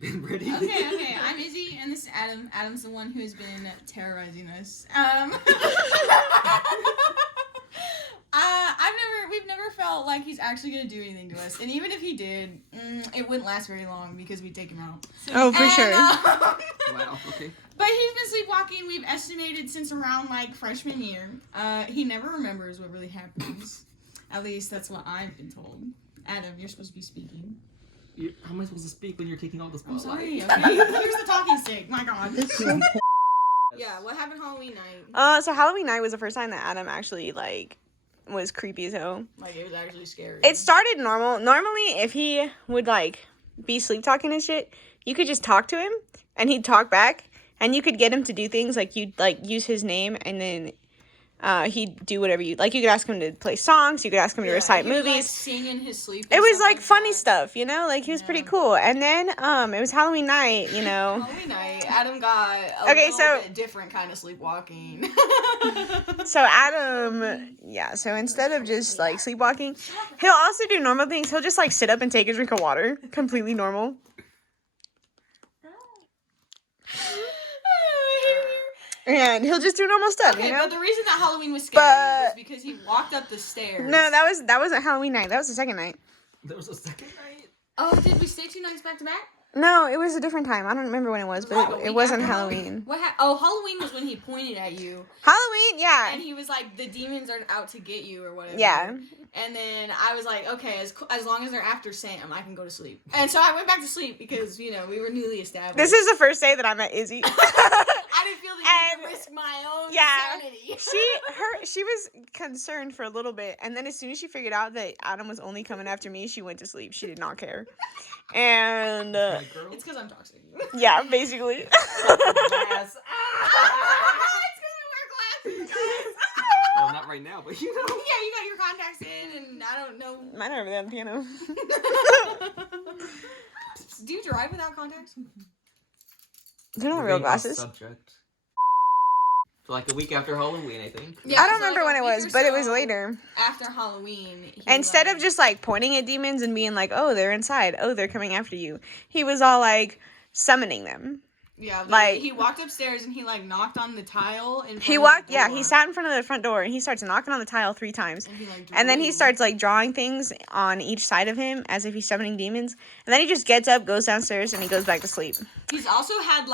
been pretty. Okay. I'm Izzy, and this is Adam. Adam's the one who has been terrorizing us. We've never felt like he's actually gonna do anything to us, and even if he did, it wouldn't last very long because we'd take him out. Sure. Wow. Okay. But he's been sleepwalking. We've estimated since around like freshman year. He never remembers what really happens. At least that's what I've been told. Adam, you're supposed to be speaking. How am I supposed to speak when you're taking all the I'm spotlight? sorry. Okay, here's the talking stick. My God. Yeah. What happened Halloween night? So Halloween night was the first time that Adam actually was creepy as hell. Like, it was actually scary. It started normal. Normally, if he would be sleep talking and shit, you could just talk to him and he'd talk back, and you could get him to do things like you'd use his name, and then he'd do whatever you like. You could ask him to play songs. You could ask him to recite movies. Sing in his sleep. It was funny stuff, he was pretty cool. And then it was Halloween night, Halloween night, Adam got a bit different kind of sleepwalking. So Adam, so instead of just sleepwalking, he'll also do normal things. He'll just sit up and take a drink of water, completely normal. And he'll just do normal stuff, But the reason that Halloween was scary was because he walked up the stairs. No, that wasn't Halloween night. That was the second night. There was a second night? Oh, did we stay 2 nights back to back? No, it was a different time. I don't remember when it was, but it wasn't Halloween. Halloween was when he pointed at you. Halloween, yeah. And he was like, the demons are out to get you or whatever. Yeah. And then I was like, okay, as long as they're after Sam, I can go to sleep. And so I went back to sleep because, we were newly established. This is the first day that I met Izzy. I didn't feel the need to risk my own sanity. She was concerned for a little bit, and then as soon as she figured out that Adam was only coming after me, she went to sleep. She did not care. And it's because I'm toxic. Yeah, basically. It's because I wear glasses. Well, not right now, but Yeah, you got your contacts in, and I don't know. Mine are over there on the piano. Do you drive without contacts? They're not real glasses. Subject. So a week after Halloween, I think. Yeah, I don't remember when it was, but it was later. After Halloween. Instead of just pointing at demons and being like, oh, they're inside. Oh, they're coming after you. He was all summoning them. Yeah, he walked upstairs and he knocked on the tile in front he sat in front of the front door and he starts knocking on the tile 3 times. And then he starts drawing things on each side of him as if he's summoning demons. And then he just gets up, goes downstairs, and he goes back to sleep. He's also had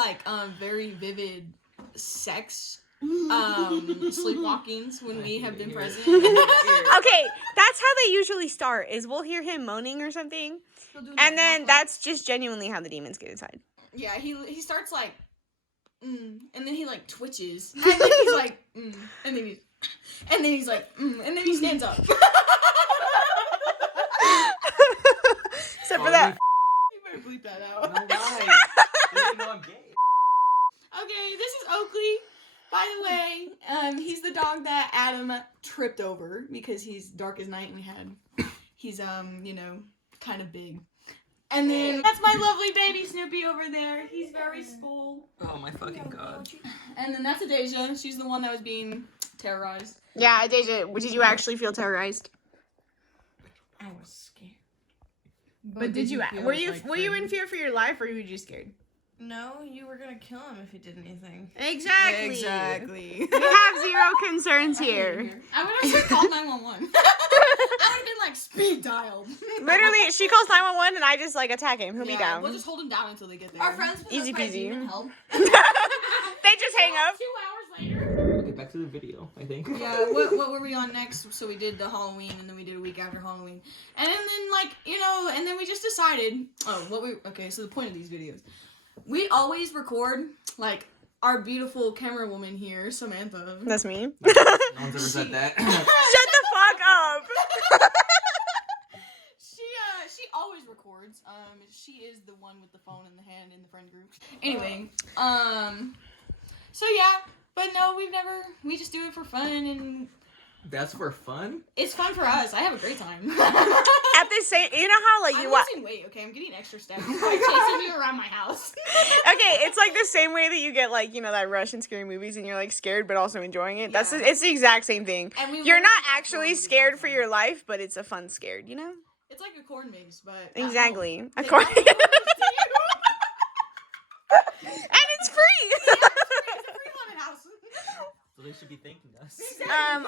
very vivid sex sleepwalkings when we have been present. Okay, that's how they usually start, is we'll hear him moaning or something. And then that's just genuinely how the demons get inside. Yeah, he starts and then he twitches, and then he's and then he's and then he stands up. Except for that. You better bleep that out. No, why? You didn't know I'm gay. Okay, this is Oakley. By the way, he's the dog that Adam tripped over because he's dark as night, and he's kind of big. And then that's my lovely baby Snoopy over there. He's very small. Oh my fucking God. And then that's Adeja. She's the one that was being terrorized. Yeah, Adeja, did you actually feel terrorized? I was scared. But did you? Were you in fear for your life, or were you just scared? No, you were gonna kill him if he did anything. Exactly. We have 0 concerns here. I would have called 911. I would have been speed dialed. Literally, she calls 911 and I just attack him. He'll be down. We'll just hold him down until they get there. Our friends easy peasy. Help. They just hang up. 2 hours later. Okay, back to the video, I think. Yeah, what were we on next? So we did the Halloween, and then we did a week after Halloween. And then and then we just decided, so the point of these videos. We always record, our beautiful camera woman here, Samantha. That's me. No one's ever said that. Shut the fuck up! She always records. She is the one with the phone in the hand in the friend group. Anyway, so yeah, but no, we just do it for fun, and That's for fun? It's fun for us. I have a great time. At the same, you know how I'm losing weight, okay? I'm getting extra steps. Chasing me around my house. Okay, it's the same way that you get that rush in scary movies and you're scared but also enjoying it. Yeah. It's the exact same thing. You're not actually scared for your life, but it's a fun scared, It's like a corn mix, but exactly a corn. And it's free. It's a free haunted house. So they should be thanking us.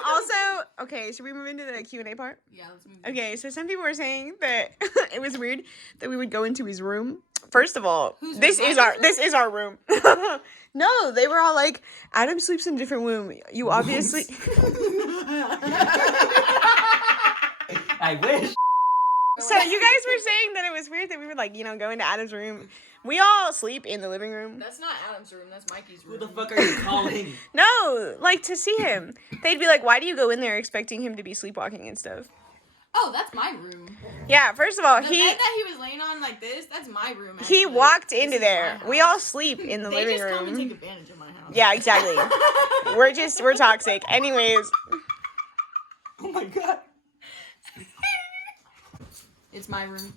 Also, okay, should we move into the Q&A part? Yeah, let's move. Okay, so some people were saying that it was weird that we would go into his room. First of all, Whose this room? is our room. No, they were all like, Adam sleeps in a different room. You obviously. I wish. So you guys were saying that it was weird that we would like, go into Adam's room. We all sleep in the living room. That's not Adam's room. That's Mikey's room. Who the fuck are you calling? No, like to see him. They'd be like, why do you go in there expecting him to be sleepwalking and stuff? Oh, that's my room. Yeah, first of all, The bed that he was laying on like this, that's my room. he actually. walked This into is there. my We house. all sleep in the They living just room. come and take advantage of my house. Yeah, exactly. we're toxic. Anyways, Oh my god. It's my room.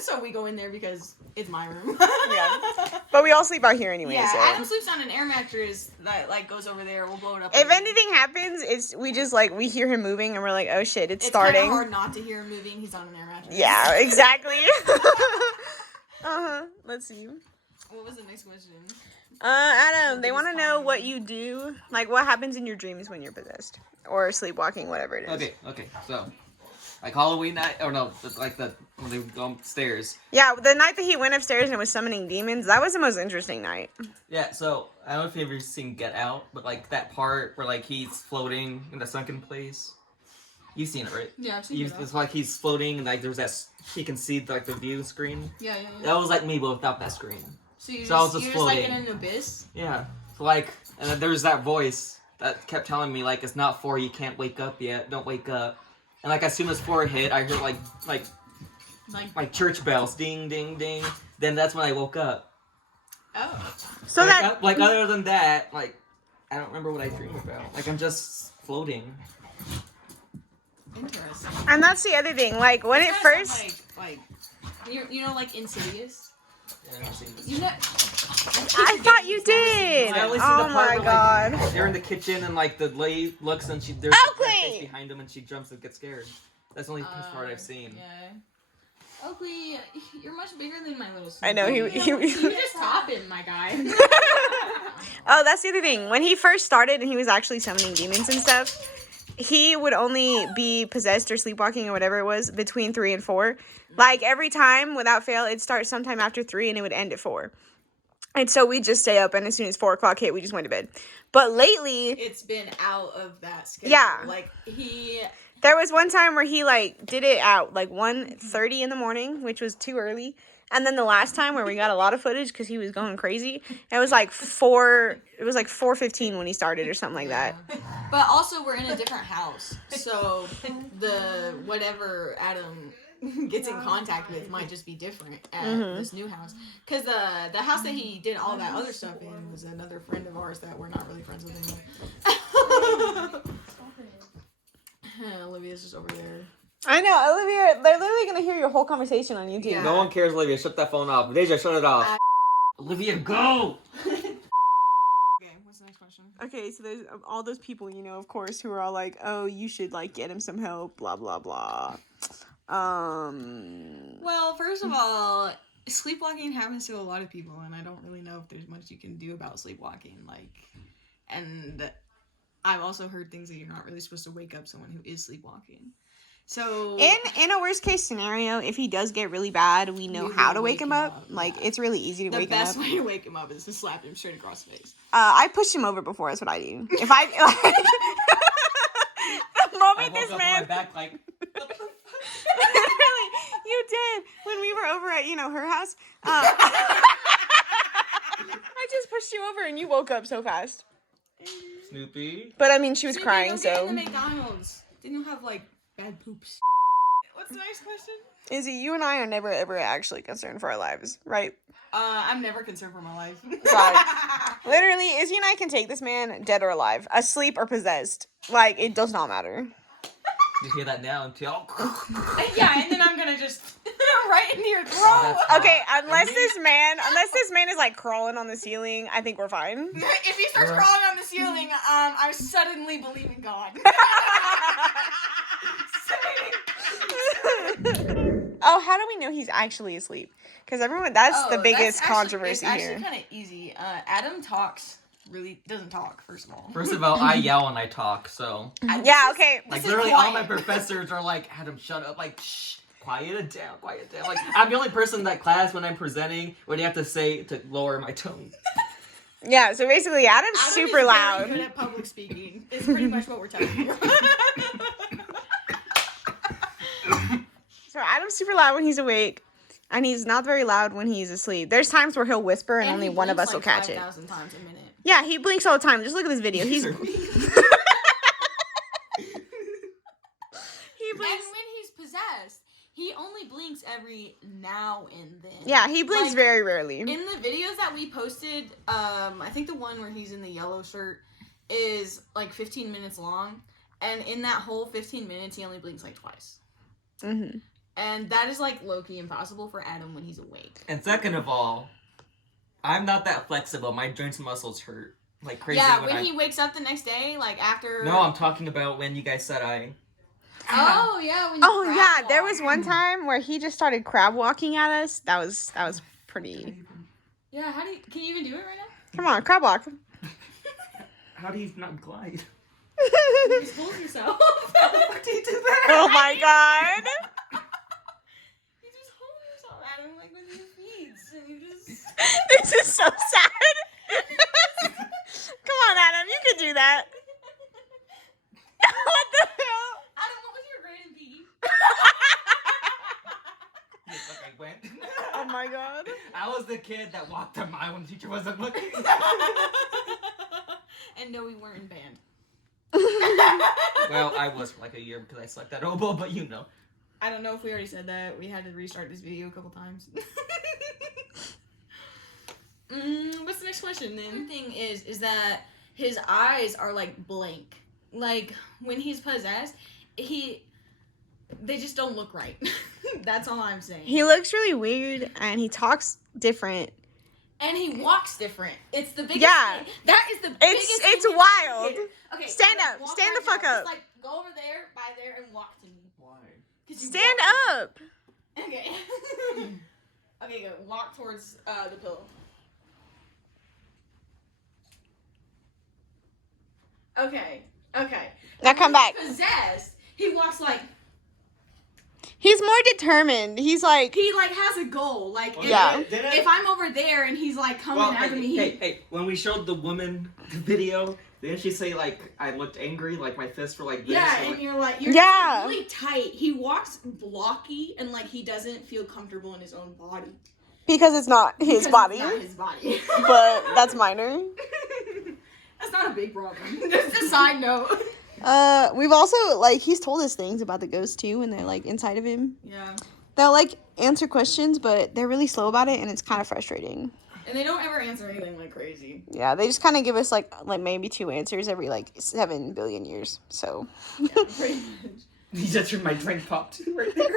So we go in there because it's my room. yeah. But we all sleep out here anyway, Yeah, so. Adam sleeps on an air mattress that like goes over there. We'll blow it up. If later. anything happens, we just like we hear him moving and we're like, oh shit, it's It's kind starting. of hard not to hear him moving. He's on an air mattress. Yeah, exactly. Let's see. What was the next question? Adam, they want to know what you do, like what happens in your dreams when you're possessed or sleepwalking, whatever it is. Okay. So, like Halloween night, or no, like when they go upstairs. Yeah, the night that he went upstairs and was summoning demons, that was the most interesting night. Yeah. So I don't know if you've ever seen Get Out, but like that part where like he's floating in the sunken place. You've seen it, right? Yeah, I've seen it. It's like he's floating, and like there's he can see like the view screen. Yeah. That was like me, but without that screen. So you're So I was just, just you're just like floating. in an abyss. Yeah. So like, and then there's that voice that kept telling me like it's not 4, you can't wake up yet, don't wake up. And like as soon as 4 hit, I heard like church bells, ding ding ding. Then that's when I woke up. Oh. So like, that like other than that, like I don't remember what I dreamed about. Like I'm just floating. Interesting. and that's the other thing. Like when it Kinda first, sounds like like Insidious. Yeah, I've never seen this. You know. I thought you did. I only see Oh the part my where, god. like, they're in the kitchen and like the lady looks and there's a Oakley! face behind him and she jumps and gets scared. That's the only part I've seen. Yeah. Oakley, you're much bigger than my little sister. I know, he- You're just topping, my guy. Oh, that's the other thing. When he first started and he was actually summoning demons and stuff, he would only be possessed or sleepwalking or whatever it was between 3 and 4. Like every time, without fail, it'd start sometime after 3 and it would end at 4. And so we'd just stay up, and as soon as 4 o'clock hit, we just went to bed. But lately, It's been out of that schedule. Yeah. Like, there was one time where he like did it at like 1:30 in the morning, which was too early. And then the last time where we got a lot of footage because he was going crazy, it was like 4:15 when he started or something like that. But also, we're in a different house. So, whatever Adam gets in contact with might just be different at this new house. Because the house that he did all that other stuff in was another friend of ours that we're not really friends with anymore. Olivia's just over there. I know, Olivia, they're literally going to hear your whole conversation on YouTube. Yeah. No one cares, Olivia. Shut that phone off. Deja, shut it off. Olivia, go! Okay, what's the next question? Okay, so there's all those people, of course, who are all like, oh, you should, like, get him some help, blah, blah, blah. Well, first of all, sleepwalking happens to a lot of people, and I don't really know if there's much you can do about sleepwalking. And I've also heard things that you're not really supposed to wake up someone who is sleepwalking. So In a worst case scenario, if he does get really bad, we know You how will to wake him up. yeah. Like, it's really easy to the wake him up. best way to wake him up is to slap him straight across the face. I pushed him over before, that's what I do. If I... the moment this man... back like... Literally, you did. When we were over at, her house. I just pushed you over and you woke up so fast. Snoopy. But, I mean, she was Snoopy, crying, go get so... in the McDonald's. Didn't you have, bad poops? What's the next question? Izzy, you and I are never, ever actually concerned for our lives, right? I'm never concerned for my life. Sorry. Literally, Izzy and I can take this man dead or alive, asleep or possessed. Like, it does not matter. You hear that now until... Yeah, and then I'm gonna just right into your throat. Okay, unless this man is like crawling on the ceiling, I think we're fine. If he starts crawling on the ceiling, I suddenly believe in God. Oh, how do we know he's actually asleep? Because everyone, that's the biggest It's controversy actually here. kind of easy. Adam really doesn't talk, first of all. First of all, I yell when I talk, so. Yeah, okay. Like, is literally, all my quiet. professors are like, Adam, shut up. Like, shh, quiet it down, quiet it down. Like, I'm the only person in that class when I'm presenting, what do you have to say to lower my tone? Yeah, so basically, Adam's Adam super is loud. Very good at public speaking. It's pretty much what we're telling you. So Adam's super loud when he's awake, and he's not very loud when he's asleep. There's times where he'll whisper, and only he one of blinks us will like catch it. 5,000 times a minute. Yeah, he blinks all the time. Just look at this video. He And blinks. when he's possessed, he only blinks every now and then. Yeah, he blinks Like, very rarely. In the videos that we posted, I think the one where he's in the yellow shirt is like 15 minutes long. And in that whole 15 minutes, he only blinks like twice. Mm-hmm. And that is like low-key impossible for Adam when he's awake. And second of all, I'm not that flexible. My joints and muscles hurt like crazy. Yeah, when he wakes up the next day, like after... No, I'm talking about when you guys said Oh, yeah. When you Oh crab yeah, walk. there was one time where he just started crab walking at us. That was pretty. Yeah, can you even do it right now? Come on, crab walk. How do you not glide? You just hold yourself. How the fuck do you do that? Oh my god. You just hold yourself, Adam, like with your feet. And you just... This is so sad. Come on, Adam, you can do that. What the hell? Adam, what was your grade in PE? Yes, like I went. Oh my god. I was the kid that walked a mile when the teacher wasn't looking. And no, we weren't in band. Well, I was for like a year because I sucked at oboe, but you know. I don't know if we already said that. We had to restart this video a couple times. What's the next question then? The thing is that his eyes are like blank. Like when he's possessed, they just don't look right. That's all I'm saying. He looks really weird and he talks different. And he walks different. It's the biggest Yeah. thing. That is the biggest thing. It's wild. Okay, Stand so up. walk Stand the right fuck now. up. Just like go over there, by there, and walk to me. Why? 'Cause you Stand walk- up. Okay. Okay, go. Walk towards the pillow. Okay. Now come back. Possessed. He walks like He's more determined. He's like, he like has a goal. Like Yeah. if I'm over there and he's like coming after me, hey, when we showed the woman the video, didn't she say like I looked angry, like my fists were like this? yeah, or, and like, you're like you're Yeah. really tight. He walks blocky and like he doesn't feel comfortable in his own body. because it's not his Because body. It's not his body. But that's minor. That's not a big problem. Just a side note. We've also, like, he's told us things about the ghosts too when they're like inside of him. Yeah. They'll like answer questions, but they're really slow about it and it's kind of frustrating. And they don't ever answer anything like crazy. Yeah, they just kind of give us like maybe 2 answers every like 7 billion years. So Yeah, pretty much. You just heard my drink pop too right there.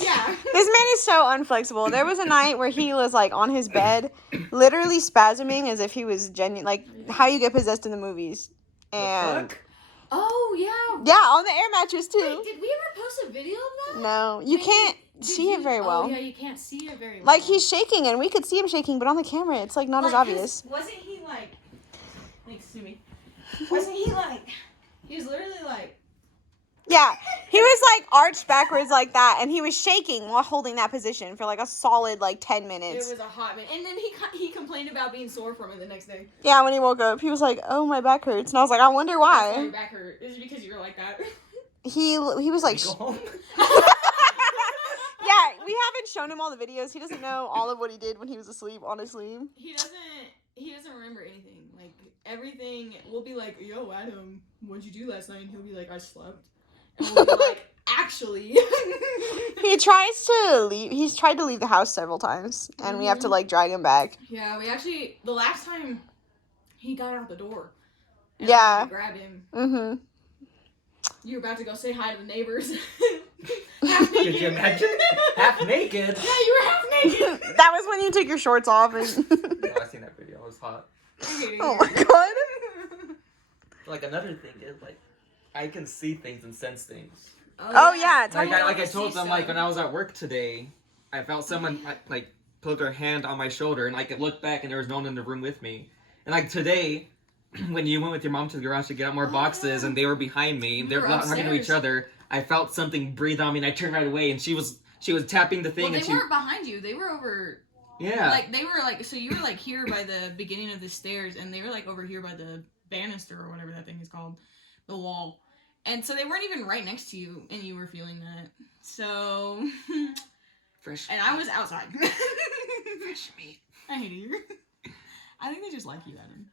Yeah. this man is so unflexible. There was a night where he was like on his bed, literally spasming as if he was genuine, like how you get possessed in the movies. And Oh yeah. yeah, on the air mattress too. Wait, did we ever post a video of that? No, you can't see it very well. Oh yeah, you can't see it very well. Like he's shaking, and we could see him shaking, but on the camera, it's like not as obvious. Wasn't he like? Excuse me. Wasn't he like? He was literally like. Yeah, he was like arched backwards like that, and he was shaking while holding that position for like a solid like 10 It minutes. was a hot minute, and then he complained about being sore from it the next day. Yeah, when he woke up, he was like, "Oh, my back hurts," and I was like, "I wonder That's why why." your back hurt. Is it because you were like that? He was like, Go home. yeah, we haven't shown him all the videos. He doesn't know all of what he did when he was asleep. Honestly, He doesn't remember anything. Like everything, we'll be like, "Yo, Adam, what'd you do last night?" And he'll be like, "I slept." And we'll be like, "Actually." he tries to leave. He's tried to leave the house several times, and we have to like drag him back. Yeah, we actually the last time he got out the door. And Yeah. we grab him. Mm-hmm. You were about to go say hi to the neighbors. Half naked. Could you imagine? Half naked. Yeah, you were half naked. That was when you took your shorts off. And No, I seen that video. It was hot. oh my god. Like another thing is like, I can see things and sense things. Oh, yeah, tell Like me. I told them like when I was at work today, I felt someone like put their hand on my shoulder, and like I looked back, and there was no one in the room with me. And like today, when you went with your mom to the garage to get out more boxes, and they were behind me, they were talking to each other. I felt something breathe on me, and I turned right away, and she was tapping the thing. Well, and they weren't behind you. They were over. Yeah. Like they were like, so you were like here by the beginning of the stairs, and they were like over here by the banister or whatever that thing is called, the wall. And so they weren't even right next to you, and you were feeling that. So. Fresh. And I was outside. Fresh meat. I hate you. I think they just like you, Adam.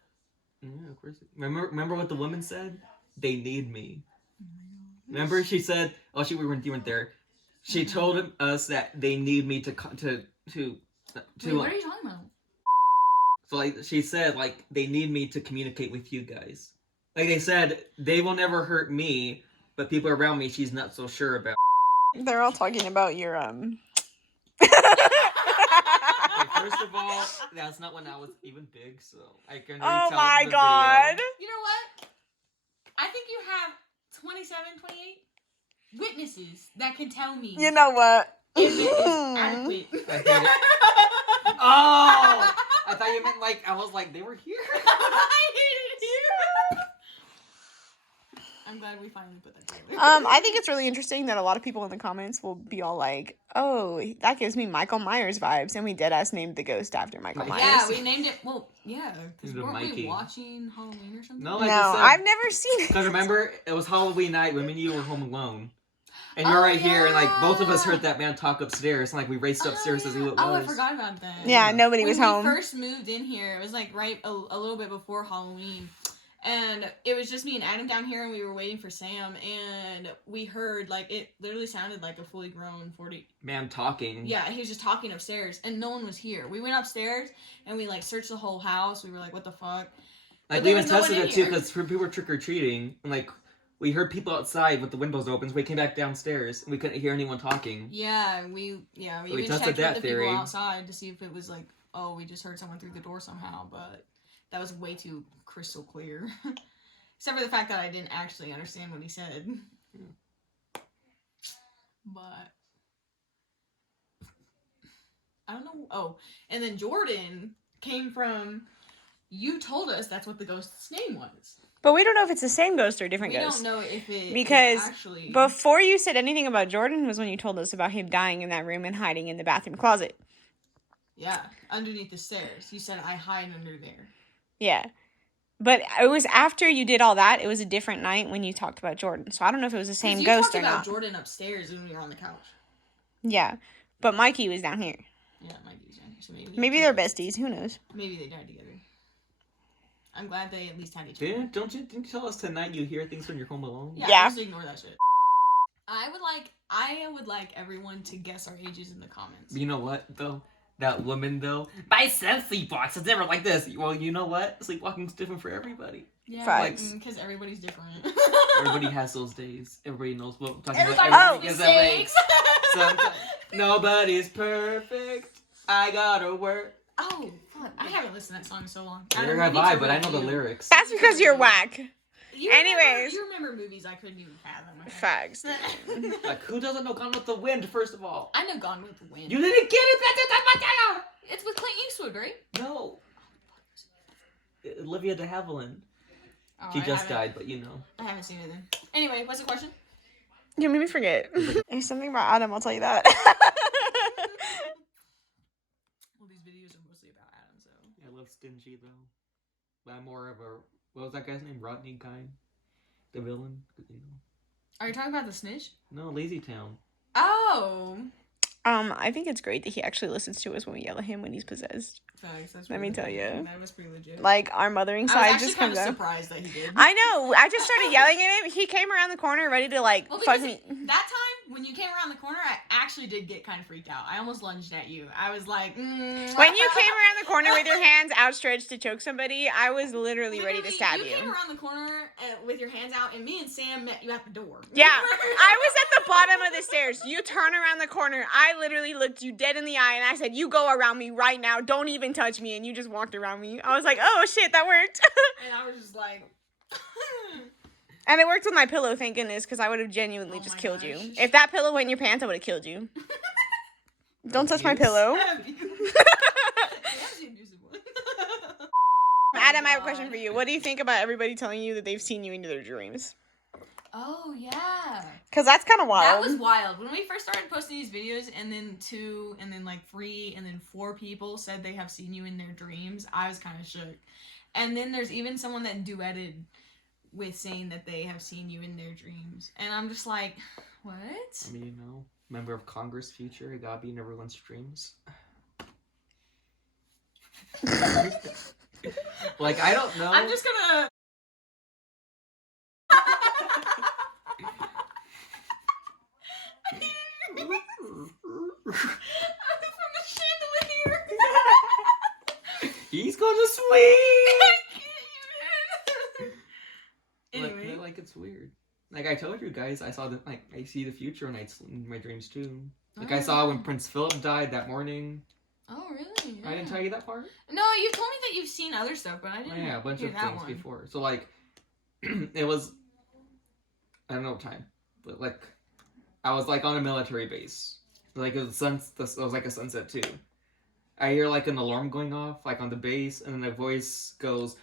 Yeah, of course. Remember what the woman said? They need me. Remember she said, oh, you weren't there. She told us that they need me to Wait, what are you talking about? So like she said, like they need me to communicate with you guys. Like they said, they will never hurt me, but people around me, she's not so sure about. They're all talking about your Okay, first of all, that's not when I was even big, so I can. Oh my god! You know what? I think you have 27, 28 witnesses that can tell me. You know what? If it is adequate. I get it. Oh! I thought you meant like, I was like, they were here. I hated you. I'm glad we finally put that together. I think it's really interesting that a lot of people in the comments will be all like, "Oh, that gives me Michael Myers vibes," and we deadass named the ghost after Michael Myers. Yeah, we named it. Well, yeah, because Named it weren't we Mikey. watching Halloween or something? No, like No, I said, I've never seen it. because remember, it was Halloween night when me and you were home alone. And you're right here, and like both of us heard that man talk upstairs, and like we raced upstairs to see who it was. Oh, I forgot about that. Yeah, nobody was home. When we first moved in here, it was like right a little bit before Halloween. And it was just me and Adam down here, and we were waiting for Sam, and we heard, like, it literally sounded like a fully grown 40... Man talking. Yeah, he was just talking upstairs, and no one was here. We went upstairs, and we, like, searched the whole house. We were like, what the fuck? Like, But we there even was no tested one in it, too, here. because people were trick-or-treating, and, like, we heard people outside with the windows open, so we came back downstairs, and we couldn't hear anyone talking. Yeah, we even tested checked that with the theory. people outside to see if it was, like, oh, we just heard someone through the door somehow, but that was way too crystal clear. Except for the fact that I didn't actually understand what he said. But I don't know. Oh, and then Jordan came from. You told us that's what the ghost's name was. But we don't know if it's the same ghost or a different We ghost. don't know if it Because is actually. Before you said anything about Jordan was when you told us about him dying in that room and hiding in the bathroom closet. Yeah, underneath the stairs. You said I hide under there. Yeah. But it was after you did all that, it was a different night when you talked about Jordan. So I don't know if it was the same ghost or You talked about not. Jordan upstairs when we were on the couch. Yeah. But Mikey was down here. Yeah, Mikey's down here. So Maybe they're besties. Who knows? Maybe they died together. I'm glad they at least had each other. Didn't you tell us tonight you hear things when you're home alone? Yeah. Just ignore that shit. I would like everyone to guess our ages in the comments. You know what, though? That woman, though, I said sleepwalks. It's never like this. Well, you know what? Sleepwalking's different for everybody. Yeah, Facts. because everybody's different. Everybody has those days. Everybody knows what I'm talking Everybody about. makes Everybody mistakes. Sometimes nobody's perfect. I gotta work. Oh, fuck. I haven't listened to that song in so long. Neither have I, but I know the lyrics. That's because you're whack. Anyways. You remember movies I couldn't even fathom. Okay? Facts. Like, who doesn't know Gone with the Wind, first of all? I know Gone with the Wind. You didn't get it? It's with Clint Eastwood, right? No. Olivia de Havilland. Oh, She I just haven't- died, but you know. I haven't seen it then. Anyway, what's the question? You made me forget. There's something about Adam, I'll tell you that. Well, these videos are mostly about Adam, so. I love Stingy, though. But I'm more of a... What was that guy's name? Rodney Guy? The villain? You know. Are you talking about the snitch? No, Lazy Town. Oh. I think it's great that he actually listens to us when we yell at him when he's possessed. Facts, that's Let me tell you. That was pretty legit. Like, our mothering I side was just actually kind comes of out. surprised that he did. I know. I just started yelling at him. He came around the corner ready to, like, Well, fuck because me. that time, when you came around the corner, I actually did get kind of freaked out. I almost lunged at you. I was like, When you came around the corner with your hands outstretched to choke somebody, I was literally ready to stab You you. came around the corner with your hands out, and me and Sam met you at the door. Yeah, I was at the bottom of the stairs. You turn around the corner. I literally looked you dead in the eye, and I said, "You go around me right now. Don't even touch me." And you just walked around me. I was like, "Oh shit, that worked." And I was just like... And it worked with my pillow, thank goodness, because I would have genuinely Oh just my killed gosh. you. If that pillow went in your pants, I would have killed you. Don't touch my Abuse? pillow. That's the abusive one. Adam, I have a question for you. What do you think about everybody telling you that they've seen you into their dreams? Oh yeah. Because that's kind of That wild. was wild. When we first started posting these videos, and then 2, and then like 3, and then 4 people said they have seen you in their dreams, I was kind of shook. And then there's even someone that duetted with saying that they have seen you in their dreams. And I'm just like, what? I mean, member of Congress future, it gotta be in everyone's dreams. Like, I don't know. I'm just gonna... From the chandelier. He's gonna swing! Anyway. Like, it's weird. Like, I told you guys, I see the future in my dreams, too. Like, I saw when Prince Philip died that morning. Oh, really? Yeah. I didn't tell you that part? No, you told me that you've seen other stuff, but I didn't Yeah, a bunch hear of that things one. before. So, like, it was, I don't know what time, but, like, I was, like, on a military base. Like, it was like a sunset, too. I hear, like, an alarm going off, like, on the base, and then a voice goes,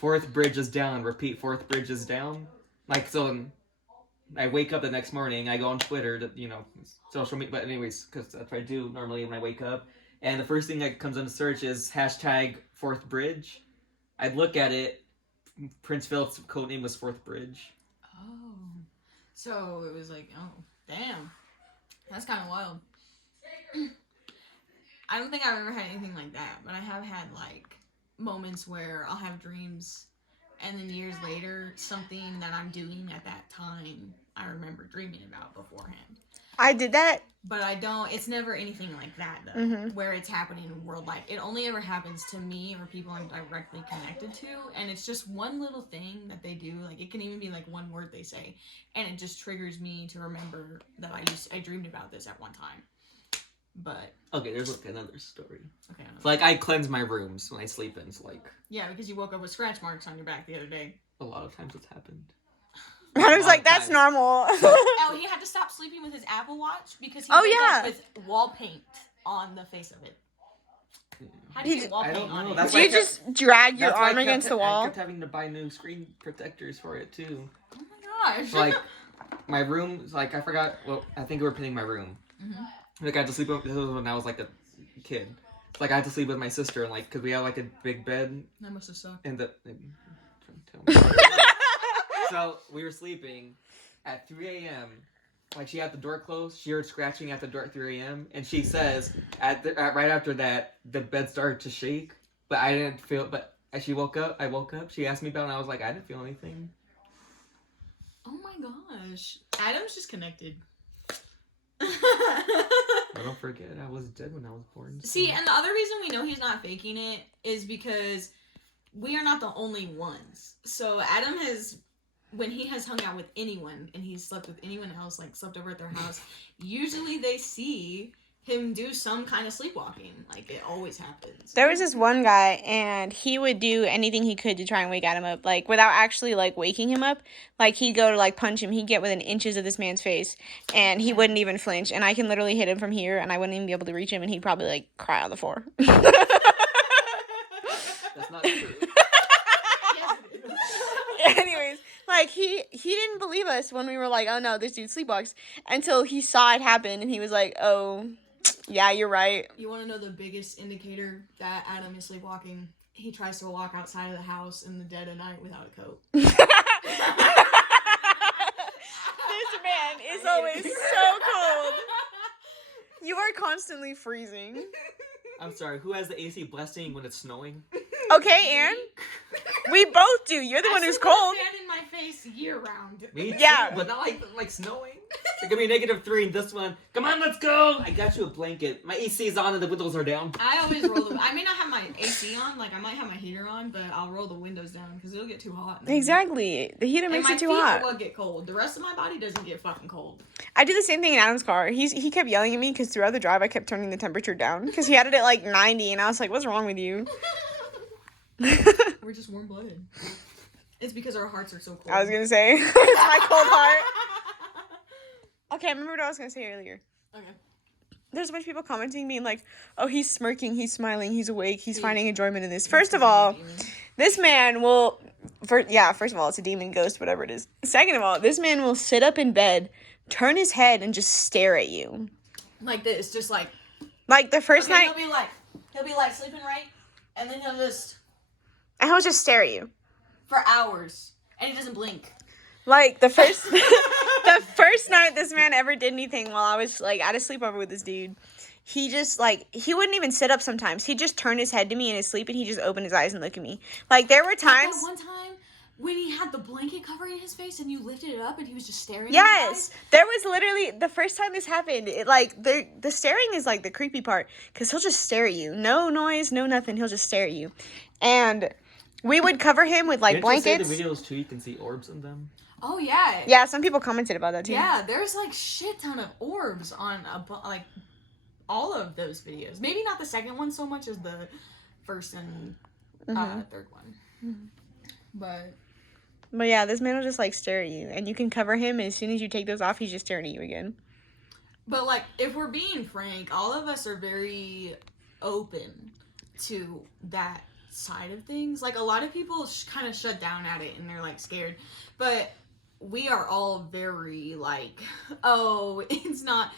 4th bridge is down, repeat, 4th bridge is down. Like, so I wake up the next morning, I go on Twitter to, social media, but anyways, because that's what I do normally when I wake up, and the first thing that comes on the search is hashtag 4th bridge. I'd look at it, Prince Philip's code name was 4th bridge. Oh. So it was like, oh, damn. That's kind of wild. I don't think I've ever had anything like that, but I have had, like, moments where I'll have dreams, and then years later, something that I'm doing at that time, I remember dreaming about beforehand. I did that. But I don't, it's never anything like that, though, Mhm. where it's happening in world life. It only ever happens to me or people I'm directly connected to, and it's just one little thing that they do. Like, it can even be, like, one word they say, and it just triggers me to remember that I dreamed about this at one time. But... Okay, there's, like, another story. Okay. So, like, I cleanse my rooms when I sleep in, so, like... Yeah, because you woke up with scratch marks on your back the other day. A lot of times it's happened. I was like, that's times. normal. Oh, he had to stop sleeping with his Apple Watch because he Oh, woke yeah. up with wall paint on the face of it. How do you get wall I paint don't on know. it? That's Do why you just drag your That's why arm against the I wall? kept having to buy new screen protectors for it, too. Oh my gosh. Like, my room, like, I forgot, well, I think we were painting my room. Mhm. Like, I had to sleep with, this was when I was, like, a kid. Like, I had to sleep with my sister, and, like, because we had, like, a big bed, That must have sucked. and so, we were sleeping at 3 a.m., like, she had the door closed, she heard scratching at the door at 3 a.m., and she says, right after that, the bed started to shake, but I didn't feel, but as I woke up, she asked me about it, and I was like, I didn't feel anything. Oh my gosh. Adam's just connected. But don't forget, I was dead when I was born. So. See, and the other reason we know he's not faking it is because we are not the only ones. So Adam has, when he has hung out with anyone and he's slept with anyone else, like slept over at their house, usually they see him do some kind of sleepwalking. Like, it always happens. There was this one guy, and he would do anything he could to try and wake Adam up, like, without actually, like, waking him up. Like, he'd go to, like, punch him. He'd get within inches of this man's face, and he wouldn't even flinch. And I can literally hit him from here, and I wouldn't even be able to reach him, and he'd probably, like, cry on the floor. That's not true. Yes, it is. Anyways, like, he didn't believe us when we were like, oh, no, this dude sleepwalks, until he saw it happen, and he was like, oh... yeah, you're right. You want to know the biggest indicator that Adam is sleepwalking? He tries to walk outside of the house in the dead of night without a coat. This man is always so cold. You are constantly freezing. I'm sorry, who has the AC blessing when it's snowing? Okay, Aaron. We both do. You're the one who's cold. Fan in my face year round. Me too, Yeah. but not like snowing. It could be -3 in this one. Come on, let's go! I got you a blanket. My AC is on and the windows are down. I always roll the... I may not have my AC on, like I might have my heater on, but I'll roll the windows down because it'll get too hot. Exactly. The heater makes and it too my feet hot. will get cold. The rest of my body doesn't get fucking cold. I do the same thing in Adam's car. He kept yelling at me because throughout the drive I kept turning the temperature down because he had it at like 90 and I was like, what's wrong with you? We're just warm-blooded. It's because our hearts are so cold. I was gonna say it's my cold heart. Okay, I remember what I was gonna say earlier. Okay. there's a bunch of people commenting, being like, "Oh, he's smirking, he's smiling, he's awake, he's finding enjoyment in this." First of all, this man will, first of all, it's a demon, ghost, whatever it is. Second of all, this man will sit up in bed, turn his head, and just stare at you. Like this, just like the first night. He'll be like sleeping right, and then he'll just stare at you for hours, and he doesn't blink. Like the first the first night this man ever did anything while I was like at a sleepover with this dude, he just like, he wouldn't even sit up sometimes. He'd just turn his head to me in his sleep and he'd just open his eyes and look at me. Like there were times. Like that one time when he had the blanket covering his face and you lifted it up and he was just staring. Yes, there was literally the first time this happened. It, like the staring is like the creepy part, because he'll just stare at you, no noise, no nothing. He'll just stare at you, and we would cover him with like blankets. You say the videos too, you can see orbs in them. Oh yeah. Yeah, some people commented about that too. Yeah, there's like shit ton of orbs on like all of those videos. Maybe not the second one so much as the first and third one. Mm-hmm. But yeah, this man will just like stare at you, and you can cover him, and as soon as you take those off, he's just staring at you again. But like, if we're being frank, all of us are very open to that side of things. Like a lot of people kind of shut down at it and they're like scared, but we are all very like, oh, it's not,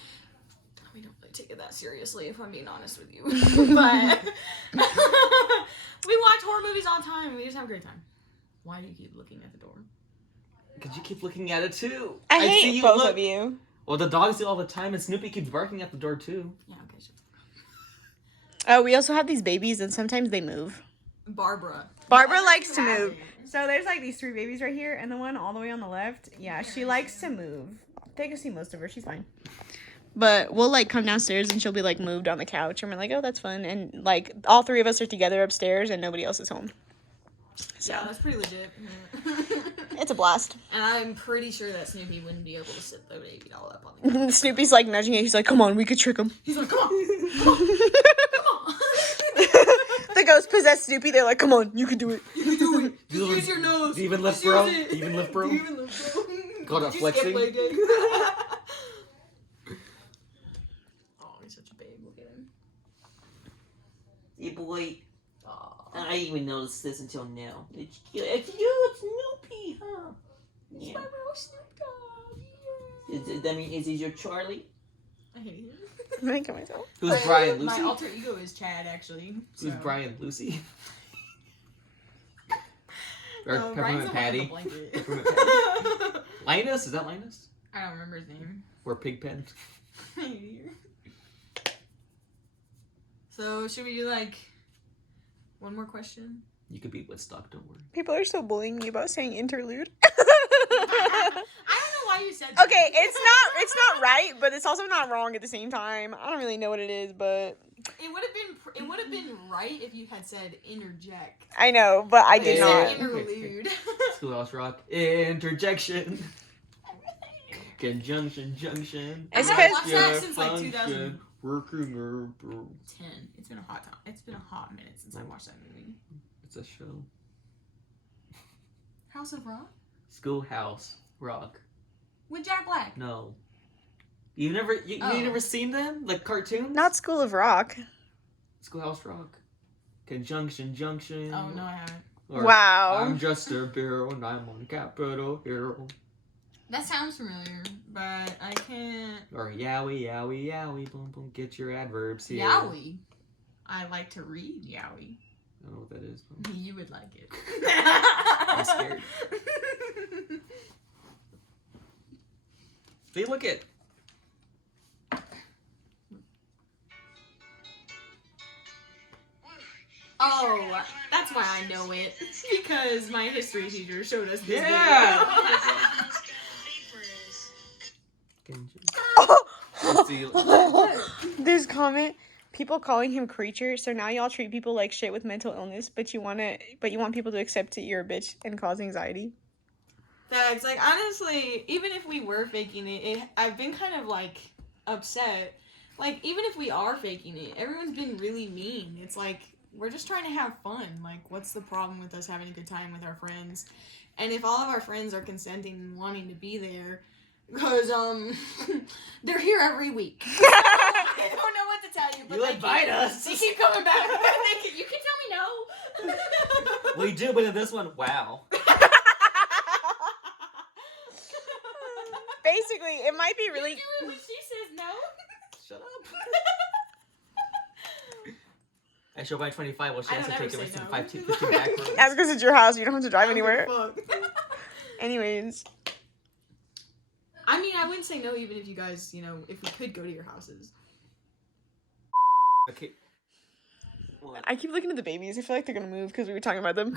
we don't really take it that seriously, if I'm being honest with you. But we watch horror movies all the time and we just have a great time. Why do you keep looking at the door? Because you keep looking at it too. I hate both of you. Well, the dogs do all the time, and Snoopy keeps barking at the door too. Yeah, okay, sure. Oh, we also have these babies, and sometimes they move. Barbara likes to move. So there's like these 3 babies right here, and the one all the way on the left. Yeah, she likes to move. They can see most of her. She's fine. But we'll like come downstairs, and she'll be like moved on the couch, and we're like, oh, that's fun. And like all 3 of us are together upstairs, and nobody else is home. So yeah, that's pretty legit. it's a blast. And I'm pretty sure that Snoopy wouldn't be able to sit the baby all up on the couch. Snoopy's like nudging it. He's like, come on, we could trick him. He's like, come on, come on, come on. The ghost possessed Snoopy. They're like, come on, you can do it. You can do it. Just use your nose. Even lift, bro. Even lift, bro. Call that flexing. Oh, he's such a babe. Look at him. Hey, boy. I didn't even notice this until now. It's you, Snoopy, huh? He's Yeah. my little Snoop dog. That mean, is he your Charlie? I hate him. I'm gonna kill myself. Who's Brian, Lucy? My alter ego is Chad, actually. Who's Brian, Lucy? Or No, Peppermint Brian's the one Patty? with the blanket. Peppermint Patty. Linus? Is that Linus? I don't remember his name. Or Pigpen? So, should we do like one more question? You could be Woodstock, don't worry. People are still bullying me about saying interlude. I don't know why you said that. Okay, it's not right, but it's also not wrong at the same time. I don't really know what it is, but It would have been right if you had said interject. I know, but I You did said not. interlude. Schoolhouse Rock. Interjection. Conjunction, junction. It's I 'cause- watched that since like 2010. Working. It's been a hot time. It's been a hot minute since I watched that movie. It's a show. House of Rock Schoolhouse Rock. with Jack Black. No. You never seen them? Like cartoons? Not School of Rock. Schoolhouse Rock. Conjunction, junction. Oh no, I haven't. Or, Wow. I'm just a hero and I'm on Capitol Hill. That sounds familiar, but I can't. Or yowie, yowie, yowie, boom, boom, get your adverbs here. Yowie. I like to read Yowie. I don't know what that is. But You would like it. I'm scared. See, look at. Oh, that's why I know it. Because my history teacher showed us this Yeah. Oh. This comment, people calling him creature. So now y'all treat people like shit with mental illness, but you want people to accept that you're a bitch and cause anxiety. Facts. Like, honestly, even if we were faking it, I've been kind of, like, upset. Like, even if we are faking it, everyone's been really mean. It's like, we're just trying to have fun. Like, what's the problem with us having a good time with our friends? And if all of our friends are consenting and wanting to be there, because, they're here every week. I don't know what to tell you, but You invite us. They keep coming back. You can tell me no. We do, but in this one, wow. Basically, it might be really. You do it when she says no. Shut up. I show by 25. Well, she I has to don't take ever the say rest no. of 15 back roads. That's because it's your house. You don't have to drive anywhere. Fuck. Anyways. I mean, I wouldn't say no even if you guys, you know, if we could go to your houses. Okay. What? I keep looking at the babies. I feel like they're gonna move because we were talking about them.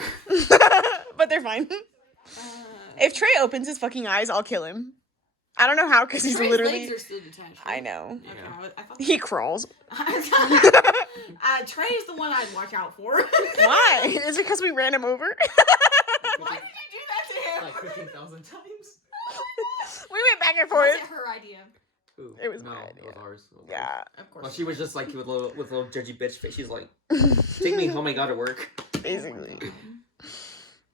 But they're fine. If Trey opens his fucking eyes, I'll kill him. I don't know how because he's Trey's literally. legs are still detached. I know. Okay, Yeah. I thought He crawls. Trey's the one I'd watch out for. Why? Is it because we ran him over? Why did you do that to him? Like 15,000 times. We went back and Was forth. it her idea? Ooh, It was no, my it idea. was ours. Yeah, Of course. Well, she was just like with a little judgy bitch face. She's like, take me home. I gotta work. basically.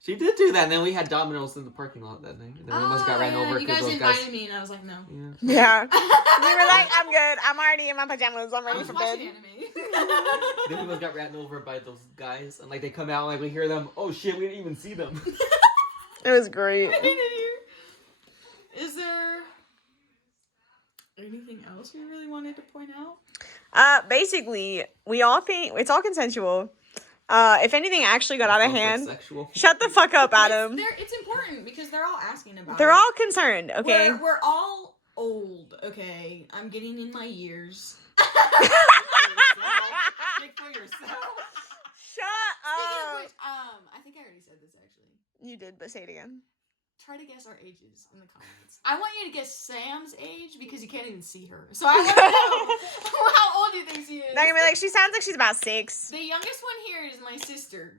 She did do that, and then we had Domino's in the parking lot that night. And then we almost got ran over You because guys those guys. invited me, and I was like, no. Yeah. Yeah. We were like, I'm good. I'm already in my pajamas. I'm I ready was for bed. watching anime. Then we almost got ran over by those guys, and like they come out, and like we hear them. Oh shit, we didn't even see them. It was great. I hated you. Is there anything else you really wanted to point out? Basically, we all think it's all consensual. If anything actually got out of Sounds like hand, sexual. shut the fuck up, Adam. It's important because they're all asking about They're it. all concerned, okay? We're all old, okay? I'm getting in my years. Speak for yourself. Shut Speaking of up. which, I think I already said this actually. You did, but say it again. Try to guess our ages in the comments. I want you to guess Sam's age because you can't even see her. So I want to know how old you think she is. They're gonna be like, she sounds like she's about 6. The youngest one here is my sister,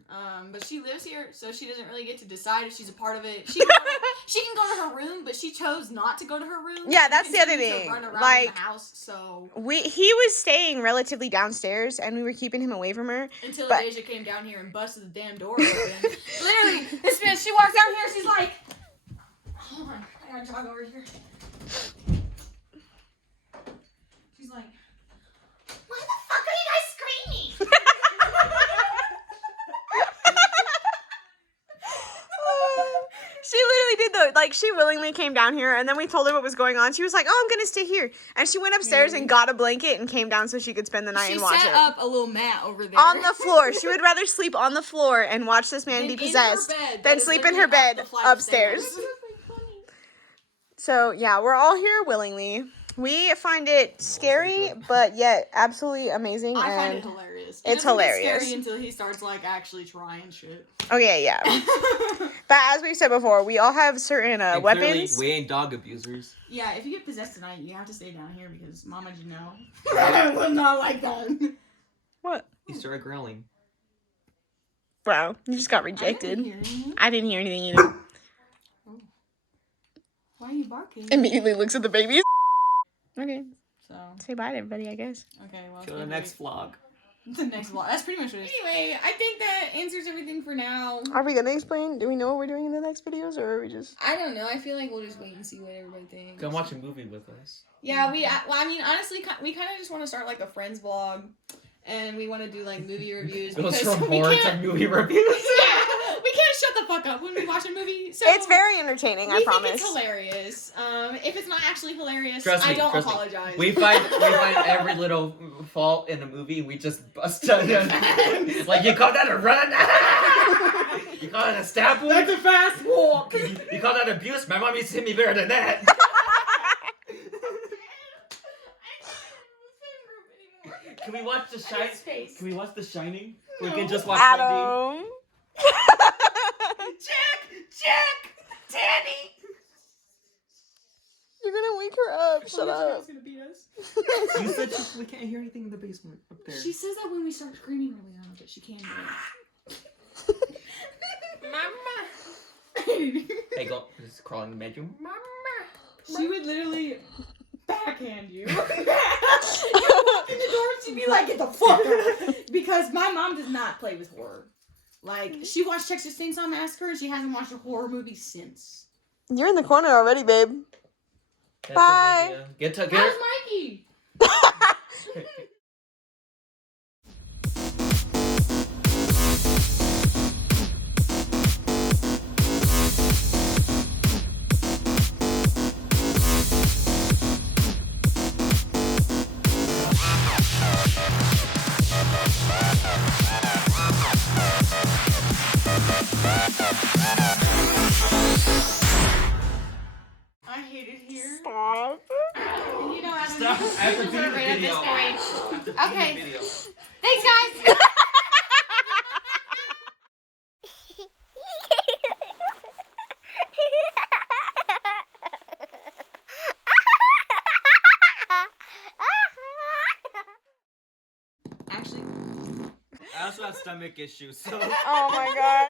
but she lives here, so she doesn't really get to decide if she's a part of it. She can go to her room, but she chose not to go to her room. Yeah, and that's the other continue to thing. Run around Like, in the house, so He was staying relatively downstairs, and we were keeping him away from her. until but- Deja came down here and busted the damn door open. Literally, this bitch, she walks down here, she's like, hold on, I gotta jog over here. She's like, why the fuck are you guys screaming? She literally did though. Like, she willingly came down here, and then we told her what was going on. She was like, "Oh, I'm gonna stay here," and she went upstairs and got a blanket and came down so she could spend the night She and watch set it up a little mat over there. on the floor. She would rather sleep on the floor and watch this man be Than in her possessed bed. than That is sleep in her literally bed up the flight of upstairs. stairs. So yeah, we're all here willingly. We find it scary, but yet absolutely amazing. I find and it hilarious. it's It doesn't get hilarious. Scary until he starts like actually trying shit. Okay, yeah. But as we've said before, we all have certain And clearly, weapons. we ain't dog abusers. Yeah, if you get possessed tonight, you have to stay down here because Mama, you know, I'm not like that. What? He started growling. Wow, you just got rejected. I didn't hear anything. I didn't hear anything either. Why are you barking? Immediately looks at the babies. Okay, So, say bye to everybody, I guess. okay, well. it's Till the been next great. vlog. The next vlog. That's pretty much what it is. Anyway, I think that answers everything for now. Are we gonna explain? Do we know what we're doing in the next videos, or are we just? I don't know. I feel like we'll just wait and see what everybody thinks. Come watch a movie with us. Yeah, well, I mean, honestly, we kind of just want to start like a friends vlog, and we want to do like movie reviews Goes because from we horror to can't. movie reviews. Yeah, we can't shut the fuck up when we watch a movie. So It's very entertaining. I we promise. think it's hilarious. If it's not actually hilarious, Trust I me, don't trust me. apologize. We find every little fault in a movie. We just bust it. Like you call that a run? You call that a stab wound? That's a fast walk. You call that abuse? My mom used to hit me better than that. Can we watch The Shining? Can we watch The Shining? We can just watch Wendy. Adam. Jack, Danny. You're gonna wake her up. Shut up. Gonna beat us. You said we can't hear anything in the basement up there. She says that when we start screaming really loud, but she can't do it. Mama. Hey, go. Just crawl in the bedroom. She would literally backhand you. You walk in the door, she'd be like, "Get the fuck out!" Because my mom does not play with horror. Like, she watched Texas Chainsaw Massacre, and she hasn't watched a horror movie since. You're in the corner already, babe. That's Bye. Olivia. Get How's Mikey? I hate it here. Stop. You know, Adam, Stop. you I have to deserve beat the it at video. this point. I have to beat Okay. the video. Thanks, guys. Actually, I also have stomach issues, so. Oh my god.